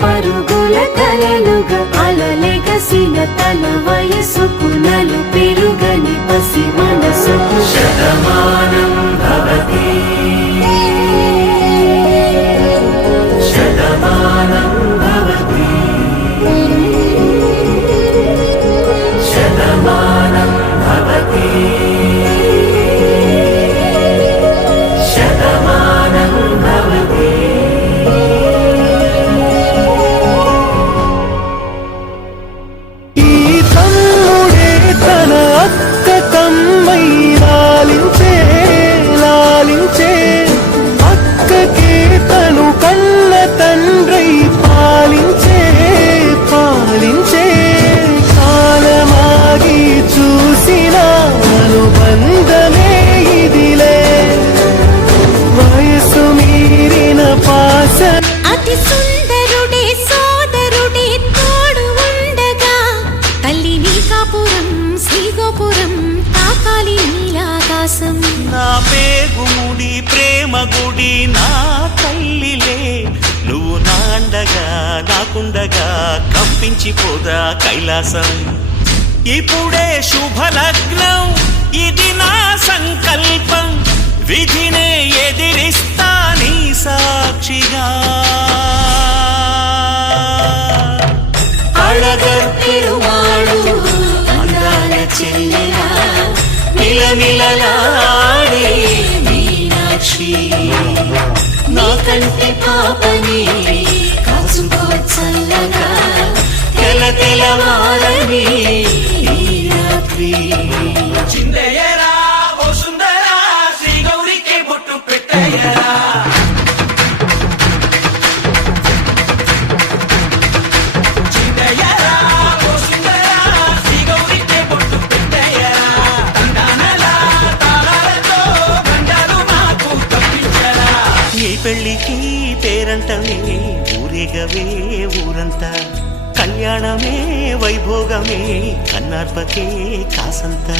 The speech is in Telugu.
పరుగుల కలలుగా అలలెగసిన తన వయసుకు నలు పెరుగని పసి మనసుకు శతమానం భవతి శతమానం భవతి శతమానం భవతి శతమానం భవతి. తన అక్క తమ్మై లాలించే లాలించే అక్కకే తను కన్న తండ్రై పాలించే పాలించే కాలమాగి చూసిన అనుబంధమే ఇదిలే వయసు మీరిన పాస అతి సుందరుడే సోదరుడే తోడు ఉండగా తల్లిని కాపురం శ్రీగోపురం తాకాలి నీలాకాశం. నా పేగుముడి ప్రేమ గుడి నా తల్లిలే నువ్వు నాండగా నాకుండగా కంపించిపోదా కైలాసం. ఇప్పుడే శుభలగ్నం ఇది నా సంకల్పం విధినే ఎదిరిస్తా నీ సాక్షిగా. అళగర్ పెరుమాళు అందాల చెల్లెలా మిలమిలలాడే మీనాక్షి నీ కంటి పాపని కాచుకో చల్లగా తెల తెలవారని ఈ రాత్రి. చిందయ్యరా ఓ సుందరా శ్రీ గౌరికి బొట్టు పెట్టయ్యరా. చిందయ్యరా ఓ సుందరా శ్రీ గౌరికి బొట్టు పెట్టయ్యరా. తండానలా తాళాలతో గండాలు మాకు తప్పించరా. ఈ పెళ్లికి పేరంటమే ఊరేగవే ఊరంతా కళ్యాణమే వైభోగమే కన్నార్పకే కాసంతా.